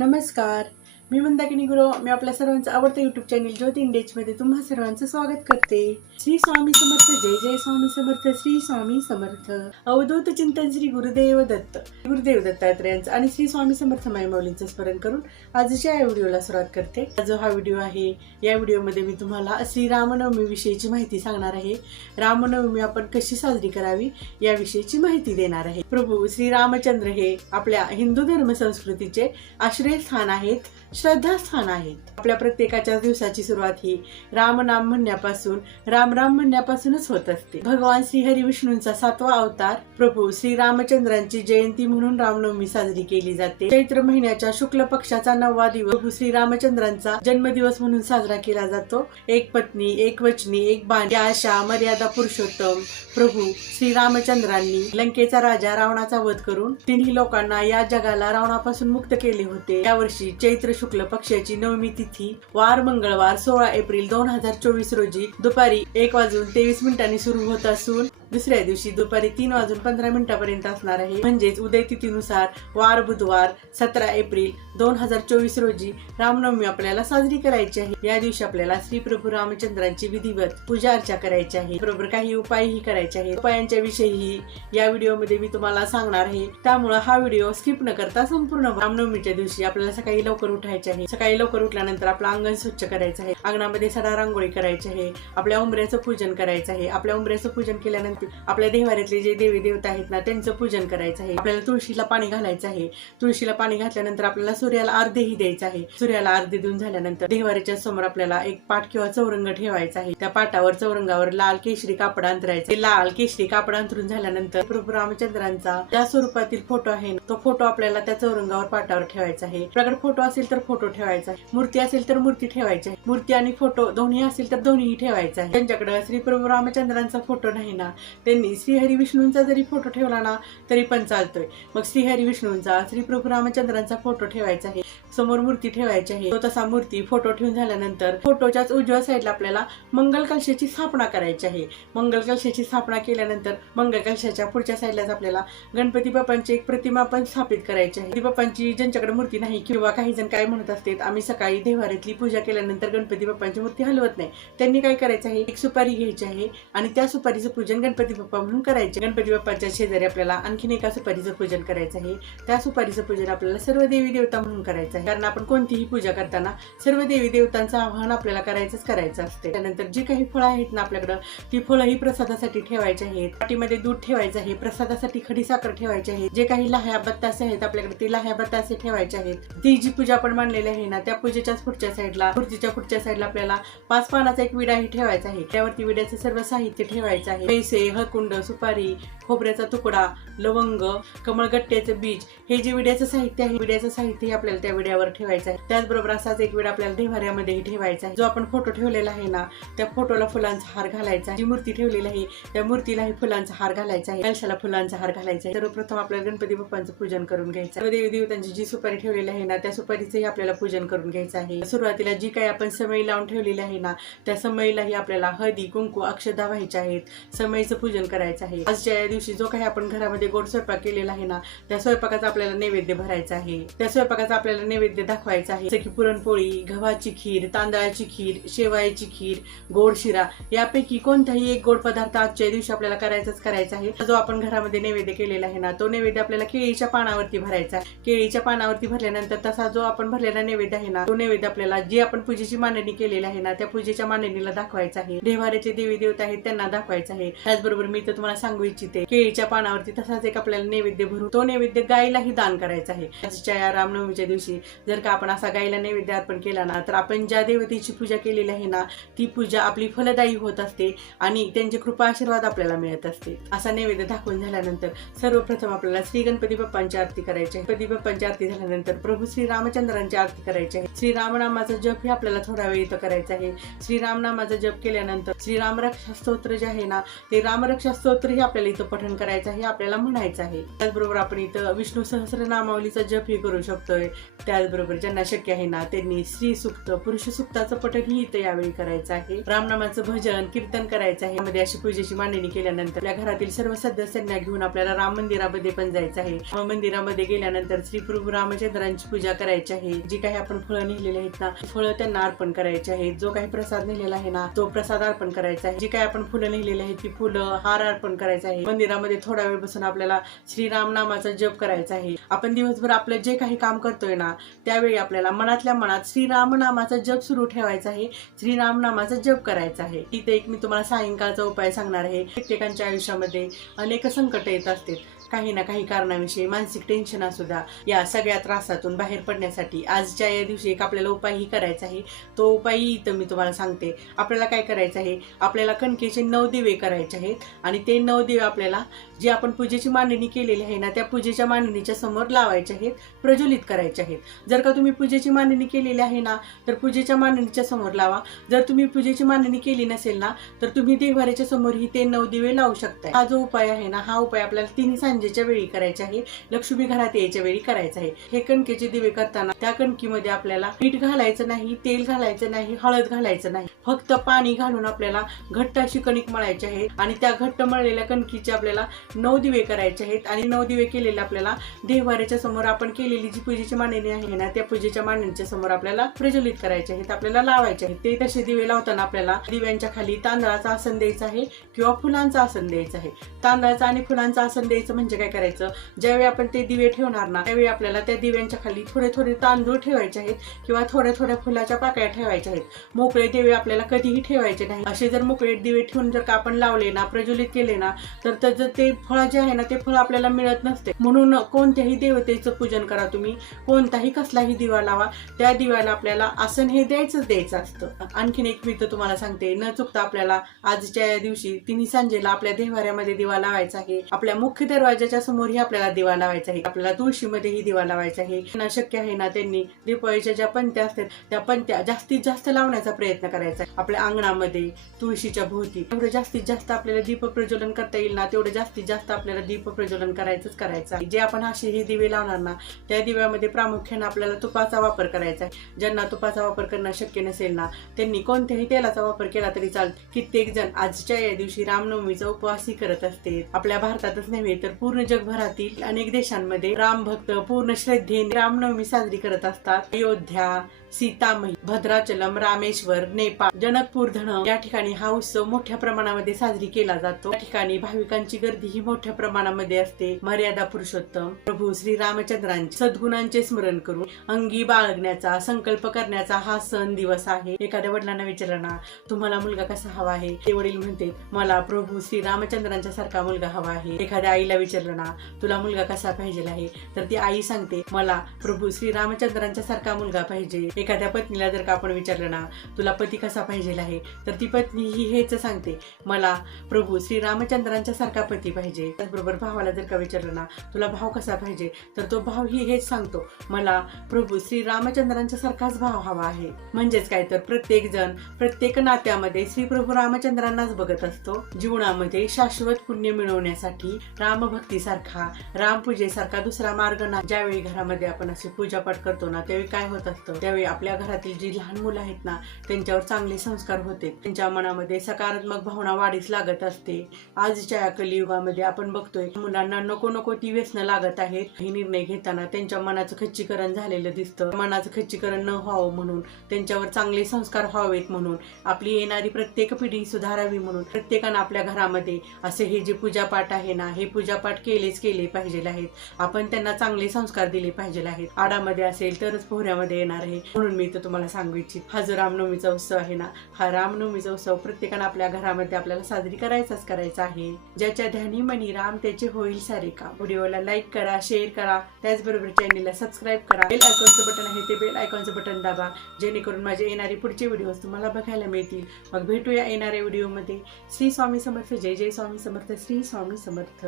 नमस्कार मी मंदाकिनी गुरु मी आपल्या सर्वांचं आवडतं युट्यूब चॅनल ज्योती मध्ये तुम्हा सर्वांचं स्वागत करते. श्री स्वामी समर्थ जय जय स्वामी समर्थ श्री स्वामी समर्थ. अवधूत चिंतन श्री गुरुदेव दत्त गुरुदेव दत्तात्रयांचं आणि श्री स्वामी समर्थ मायमौलींचं स्मरण करून आजच्या या व्हिडिओला सुरुवात करते. आज जो हा व्हिडिओ आहे या व्हिडिओमध्ये मी तुम्हाला श्री रामनवमी विषयीची माहिती सांगणार आहे. रामनवमी आपण कशी साजरी करावी याविषयीची माहिती देणार आहे. प्रभू श्री रामचंद्र हे आपल्या हिंदू धर्म संस्कृतीचे आश्रयस्थान आहेत. श्रद्धास्थान आहेत. आपल्या प्रत्येकाच्या दिवसाची सुरुवात ही रामनाम म्हणण्यापासून राम राम म्हणण्यापासूनच होत असते. भगवान श्री विष्णूंचा सातवा अवतार प्रभू श्री रामचंद्रांची जयंती म्हणून रामनवमी साजरी केली जाते. चैत्र महिन्याच्या शुक्ल पक्षाचा नववा दिवस प्रभू श्री रामचंद्रांचा जन्मदिवस म्हणून साजरा केला जातो. एक पत्नी एक वचनी एक बाण आशा मर्यादा पुरुषोत्तम प्रभू श्री रामचंद्रांनी लंकेचा राजा रावणाचा वध करून तिन्ही लोकांना या जगाला रावणापासून मुक्त केले होते. यावर्षी चैत्र शुक्ल पक्षाची नवमी तिथी वार मंगळवार सोळा एप्रिल दोन हजार चोवीस रोजी दुपारी एक वाजून तेवीस मिनिटांनी सुरू होत असून दुसऱ्या दिवशी दुपारी तीन वाजून पंधरा मिनिटापर्यंत असणार आहे. म्हणजेच उदय तिथीनुसार वार बुधवार सतरा एप्रिल दोन हजार चोवीस रोजी रामनवमी आपल्याला साजरी करायची आहे. या दिवशी आपल्याला श्री प्रभू रामचंद्रांची विधिवत पूजा अर्चा करायची आहे. बरोबर काही उपायही करायचे आहेत. उपायांच्या विषयीही या व्हिडिओमध्ये मी तुम्हाला सांगणार आहे. त्यामुळे हा व्हिडिओ स्किप न करता संपूर्ण रामनवमीच्या दिवशी आपल्याला सकाळी लवकर उठायचे आहे. सकाळी लवकर उठल्यानंतर आपलं अंगण स्वच्छ करायचं आहे. अंगणामध्ये सडा रांगोळी करायची आहे. आपल्या उंबऱ्याचं पूजन करायचं आहे. आपल्या उंबऱ्याचं पूजन केल्यानंतर आपल्या देवाऱ्यातले जे देवी देवता आहेत ना त्यांचं पूजन करायचं आहे. आपल्याला तुळशीला पाणी घालायचं आहे. तुळशीला पाणी घातल्यानंतर आपल्याला सूर्याला अर्धेही द्यायचं आहे. सूर्याला अर्धे देऊन झाल्यानंतर देवाऱ्याच्या समोर आपल्याला एक पाठ किंवा चौरंग ठेवायचा आहे. त्या पाटावर चौरंगावर लाल केशरी कापड अंतरायचं लाल केशरी कापड अंतरून झाल्यानंतर प्रभू रामचंद्रांचा त्या स्वरूपातील फोटो आहे तो फोटो आपल्याला त्या चौरंगावर पाटावर ठेवायचा आहे. प्रगड फोटो असेल तर फोटो ठेवायचा आहे. मूर्ती असेल तर मूर्ती ठेवायची आहे. मूर्ती आणि फोटो दोन्ही असेल तर दोन्हीही ठेवायचा आहे. त्यांच्याकडे श्री प्रभू रामचंद्रांचा फोटो नाही ना त्यांनी श्रीहरी विष्णूंचा जरी फोटो ठेवला ना तरी पण चालतोय. मग श्रीहरी विष्णूंचा श्री प्रभू रामचंद्रांचा फोटो ठेवायचा आहे. समोर मूर्ती ठेवायची आहे. तो तसा मूर्ती फोटो ठेवून झाल्यानंतर फोटोच्याच उजव्या साईडला आपल्याला मंगल कलशाची स्थापना करायची आहे. मंगल कलशाची स्थापना केल्यानंतर मंगल कलशाच्या पुढच्या साईडलाच आपल्याला गणपती बाप्पांची एक प्रतिमा पण स्थापित करायची आहे. बाप्पांची ज्यांच्याकडे मूर्ती नाही किंवा काही जण काय म्हणत असतात आम्ही सकाळी देवारीतली पूजा केल्यानंतर गणपती बाप्पांची मूर्ती हलवत नाही. त्यांनी काय करायचं आहे? एक सुपारी घ्यायची आहे आणि त्या सुपारीचं पूजन गणपती बाप्पा म्हणून करायचे. गणपती बाप्पाच्या शेजारी आपल्याला आणखीन एका सुपारीचं पूजन करायचं आहे. त्या सुपारीचं पूजन आपल्याला सर्व देवी देवता म्हणून करायचं आहे. कारण आपण कोणतीही पूजा करताना सर्व देवी देवतांचं आवाहन आपल्याला करायचंच करायचं असते. त्यानंतर जी काही फळं आहेत ना आपल्याकडं ती फळं ही प्रसादासाठी ठेवायची आहेत. पाठीमध्ये दूध ठेवायचं आहे प्रसादासाठी खडी साखर ठेवायची आहे. जे काही लाह्या बत्तासे आहेत आपल्याकडे ते लाह्या बत्तासे ठेवायचे आहेत. ती जी पूजा आपण मांडलेली आहे ना त्या पूजेच्याच पुढच्या साईडला खुर्चीच्या पुढच्या साईडला आपल्याला पाच पानाचा एक विडाही ठेवायचा आहे. त्यावरती विड्याचं सर्व साहित्य ठेवायचं आहे. पैसे हळकुंड सुपारी खोबऱ्याचा तुकडा लवंग कमळगट्ट्याचं बीज हे जे विड्याचं साहित्य आहे विड्याचं साहित्य हे आपल्याला त्या विड्यावर ठेवायचा आहे. त्याचबरोबर असाच एक वेळ आपल्याला देवाऱ्यामध्येही ठेवायचा आहे. जो आपण फोटो ठेवलेला आहे ना त्या फोटोला फुलांचा हार घालायचा जी मूर्ती ठेवलेली आहे त्या मूर्तीलाही फुलांचा हार घालायचा आहे. कलशाला फुलांचा हार घालायचा आहे. सर्वप्रथम आपल्याला गणपती बाप्पांचं पूजन करून घ्यायचं देवी देवतांची जी सुपारी ठेवलेली आहे ना त्या सुपारीचंही आपल्याला पूजन करून घ्यायचं आहे. सुरुवातीला जी काही आपण समई लावून ठेवलेली आहे ना त्या समईलाही आपल्याला हळदी कुंकू अक्षदा व्हायच्या आहेत. समईचं पूजन करायचं आहे. आजच्या या दिवशी जो काही आपण घरामध्ये गोड स्वयंपाक केलेला आहे ना त्या स्वयंपाकाचा आपल्याला नैवेद्य भरायचा आहे. त्या स्वयंपाकाचा आपल्याला नैवेद्य दाखवायचा आहे. जसं की पुरणपोळी गव्हाची खीर तांदळाची खीर शेवायाची खीर गोड शिरा यापैकी कोणताही एक गोड पदार्थ आजच्या दिवशी आपल्याला करायचाच करायचा आहे. जो आपण घरामध्ये नैवेद्य केलेला आहे ना तो नैवेद्य आपल्याला केळीच्या पानावरती भरायचा केळीच्या पानावरती भरल्यानंतर तसा जो आपण भरलेला नैवेद्य आहे ना तो नैवेद्य आपल्याला जी आपण पूजेची मांडणी केलेली आहे ना त्या पूजेच्या मांडणीला दाखवायचा आहे. देवाऱ्याचे देवी देवता आहेत त्यांना दाखवायचं आहे. त्याचबरोबर मी तर तुम्हाला सांगू इच्छिते केळीच्या पानावरती तसाच एक आपल्याला नैवेद्य भरून तो नैवेद्य गायीलाही दान करायचा आहे. आजच्या या रामनवमीच्या दिवशी जर का आपण असा गाईला नैवेद्य अर्पण केला ना तर आपण ज्या देवतेची पूजा केलेली आहे ना ती पूजा आपली फलदायी होत असते आणि त्यांचे कृपा आशीर्वाद आपल्याला मिळत असते. असा नैवेद्य दाखवून झाल्यानंतर सर्वप्रथम आपल्याला श्री गणपती बाप्पांची आरती करायची आहे. गणपती बाप्पांची आरती झाल्यानंतर प्रभू श्री रामचंद्रांची आरती करायची आहे. श्री रामनामाचा जप हे आपल्याला थोडा वेळ इथं करायचा आहे. श्री रामनामाचा जप केल्यानंतर श्री रामरक्षा स्तोत्र जे आहे ना ते रामरक्षा स्तोत्रही आपल्याला इथं पठण करायचं आहे आपल्याला म्हणायचं आहे. त्याचबरोबर आपण इथं विष्णू सहस्रनामावलीचा जप ही करू शकतोय. त्याचबरोबर ज्यांना शक्य आहे ना त्यांनी स्त्री सुक्त पुरुष सुक्ताचं पठणही इथं यावेळी करायचं आहे. रामनामाचं भजन कीर्तन करायचं आहे. मध्ये अशी पूजेची मांडणी केल्यानंतर आपल्या घरातील सर्व सदस्यांना घेऊन आपल्याला राम मंदिरामध्ये पण जायचं आहे. राम मंदिरामध्ये गेल्यानंतर श्री प्रभू रामचंद्रांची पूजा करायची आहे. जी काही आपण फळं नेलेली आहेत ना फळं त्यांना अर्पण करायचे आहेत जो काही प्रसाद नेलेला आहे ना तो प्रसाद अर्पण करायचा आहे. जी काही आपण फुलं नेलेली आहेत ती फुलं हार अर्पण करायचा आहे. मंदिरामध्ये थोडा वेळ बसून आपल्याला श्रीराम नामाचा जप करायचा आहे. आपण दिवसभर आपलं जे काही काम करतोय ना त्यावेळी आपल्याला मनातल्या मनात श्रीराम नामाचा जप सुरू ठेवायचा आहे. श्रीराम नामाचा जप करायचा आहे. तिथे एक मी तुम्हाला सायंकाळचा उपाय सांगणार आहे. प्रत्येकांच्या आयुष्यामध्ये अनेक संकट येत असतील काही ना काही कारणाविषयी मानसिक टेन्शन असू द्या. या सगळ्या त्रासातून बाहेर पडण्यासाठी आजच्या या दिवशी एक आपल्याला उपायही करायचा आहे. तो उपायही इथं मी तुम्हाला सांगते. आपल्याला काय करायचं आहे? आपल्याला कणकेचे नऊ दिवे करायचे आहेत आणि ते नऊ दिवे आपल्याला जी आपण पूजेची मांडणी केलेली आहे ना त्या पूजेच्या मांडणीच्या समोर लावायचे आहेत प्रज्वलित करायचे आहेत. जर का तुम्ही पूजेची मांडणी केलेली आहे ना तर पूजेच्या मांडणीच्या समोर लावा. जर तुम्ही पूजेची मांडणी केली नसेल ना तर तुम्ही देवाऱ्याच्या समोरही ते नऊ दिवे लावू शकता हा जो उपाय आहे ना हा उपाय आपल्याला तिन्ही सांजेच्या वेळी करायचे आहे लक्ष्मी घरात यायच्या वेळी करायचं आहे. हे कणकेचे दिवे करताना त्या कणकीमध्ये आपल्याला मीठ घालायचं नाही तेल घालायचं नाही हळद घालायचं नाही. फक्त पाणी घालून आपल्याला घट्ट अशी कणिक मळायची आहे आणि त्या घट्ट मळलेल्या कणकीचे आपल्याला नऊ दिवे करायचे आहेत आणि नऊ दिवे केलेले आपल्याला देवाऱ्याच्या समोर आपण केलेली जी पूजेची मांडणी आहे ना त्या पूजेच्या मांडणीच्या समोर आपल्याला प्रज्वलित करायचे आहेत आपल्याला लावायचे आहेत. ते तसे दिवे लावताना आपल्याला दिव्यांच्या खाली तांदळाचा आसन द्यायचा आहे किंवा फुलांचा आसन द्यायचं आहे. तांदळाचा आणि फुलांचा आसन द्यायचं म्हणजे काय करायचं? ज्यावेळी आपण ते दिवे ठेवणार ना त्यावेळी आपल्याला त्या दिव्यांच्या खाली थोडे थोडे तांदूळ ठेवायचे आहेत किंवा थोड्या थोड्या फुलाच्या पाकळ्या ठेवायच्या आहेत. मोकळे दिवे आपल्याला कधीही ठेवायचे नाही असे जर मोकळे दिवे ठेवून जर का आपण लावले ना प्रज्वलित केले ना तर त्याचं ते फळ जे आहे ना ते फळ आपल्याला मिळत नसते. म्हणून कोणत्याही देवतेचं पूजन करा तुम्ही. कोणताही कसलाही दिवा लावा. त्या दिव्याला आपल्याला आसन हे द्यायचंच द्यायचं असतं. आणखीन एक मी तुम्हाला सांगते. न चुकता आपल्याला आजच्या या दिवशी तिन्ही सांजेला आपल्या देवाऱ्यामध्ये दिवा लावायचा आहे. आपल्या मुख्य दरवाजा दरवाजाच्या समोरही आपल्याला दिवा लावायचा आहे. आपल्याला तुळशीमध्येही दिवा लावायचा आहे. शक्य आहे ना त्यांनी दीपावळीच्या ज्या पंत्या असतात त्या पंत्या जास्तीत जास्त लावण्याचा प्रयत्न करायचा आहे. आपल्या अंगणामध्ये तुळशीच्या भोवती एवढं जास्तीत जास्त आपल्याला दीप प्रज्वलन करता येईल ना तेवढं जास्तीत जास्त आपल्याला दीप प्रज्वलन करायचंच करायचं आहे. जे आपण असे हे दिवे लावणार ना त्या दिव्यामध्ये प्रामुख्याने आपल्याला तुपाचा वापर करायचा आहे. ज्यांना तुपाचा वापर करणं शक्य नसेल ना त्यांनी कोणत्याही तेलाचा वापर केला तरी चालत कित्येक जण आजच्या या दिवशी रामनवमीचा उपवासही करत असते आपल्या भारतातच नव्हे तर पूर्ण जगभरातील अनेक देशांमध्ये राम भक्त पूर्ण श्रद्धेने रामनवमी साजरी करत असतात. अयोध्या सीतामही भद्राचलम रामेश्वर नेपाळ जनकपूर धन या ठिकाणी हा उत्सव मोठ्या प्रमाणामध्ये साजरी केला जातो. या ठिकाणी भाविकांची गर्दी ही मोठ्या प्रमाणामध्ये असते. मर्यादा पुरुषोत्तम प्रभू श्री रामचंद्रांचे सद्गुणांचे स्मरण करून अंगी बाळगण्याचा संकल्प करण्याचा हा सण दिवस आहे. एखाद्या वडिलांना विचारणा तुम्हाला मुलगा कसा हवा आहे? ते वडील म्हणते मला प्रभू श्री रामचंद्रांच्या सारखा मुलगा हवा आहे. एखाद्या आईला विचारलं ना तुला मुलगा कसा पाहिजे आहे? तर ती आई सांगते मला प्रभू श्री रामचंद्रांच्या सारखा मुलगा पाहिजे. एखाद्या पत्नीला जर का आपण विचारलं ना तुला पती कसा पाहिजे आहे? तर ती पत्नी ही हेच सांगते मला प्रभू श्री रामचंद्रांच्या सारखा पती पाहिजे. त्याचबरोबर भावाला जर का विचारलं ना तुला भाव कसा पाहिजे? तर तो भाव ही हेच सांगतो मला प्रभू श्री रामचंद्रांच्या सारखाच भाव हवा आहे. म्हणजेच काय तर प्रत्येक जण प्रत्येक नात्यामध्ये श्री प्रभू रामचंद्रांनाच बघत असतो. जीवनामध्ये शाश्वत पुण्य मिळवण्यासाठी रामभक्तीसारखा रामपूजेसारखा दुसरा मार्ग ना ज्यावेळी घरामध्ये आपण अशी पूजापाठ करतो ना त्यावेळी काय होत असतं? त्यावेळी आपल्या घरातील जी लहान मुलं आहेत ना त्यांच्यावर चांगले संस्कार होते. त्यांच्या मनामध्ये सकारात्मक भावना वाढीस लागत असते. आजच्या या कलियुगामध्ये आपण बघतोय मुलांना नको नको ती व्यसनं लागत आहेत. हे निर्णय घेताना त्यांच्या मनाचं खच्चीकरण झालेलं दिसतं. मनाचं खच्चीकरण न व्हावं म्हणून त्यांच्यावर चांगले संस्कार व्हावेत म्हणून आपली येणारी प्रत्येक पिढी सुधारावी म्हणून प्रत्येकानं आपल्या घरामध्ये असे हे जे पूजापाठ आहे ना हे पूजापाठ केलेच केले पाहिजे आहेत. आपण त्यांना चांगले संस्कार दिले पाहिजे आहेत. आडामध्ये असेल तरच पोहऱ्यामध्ये येणार आहे. म्हणून मी इथं तुम्हाला सांगू इच्छित हा जो रामनवमीचा उत्सव आहे ना हा रामनवमीचा उत्सव प्रत्येकानं आपल्या घरामध्ये आपल्याला साजरी करायचाच करायचा आहे. ज्याच्या ध्यानी मनी राम त्याचे होईल सारे काम. व्हिडिओला लाईक करा शेअर करा त्याचबरोबर चॅनेलला सबस्क्राईब करा. बेल आयकॉनचं बटन आहे ते बेल आयकॉनचं बटन दाबा जेणेकरून माझे येणारे पुढचे व्हिडिओज तुम्हाला बघायला मिळतील. मग भेटूया येणाऱ्या व्हिडिओमध्ये श्री स्वामी समर्थ जय जय स्वामी समर्थ श्री स्वामी समर्थ.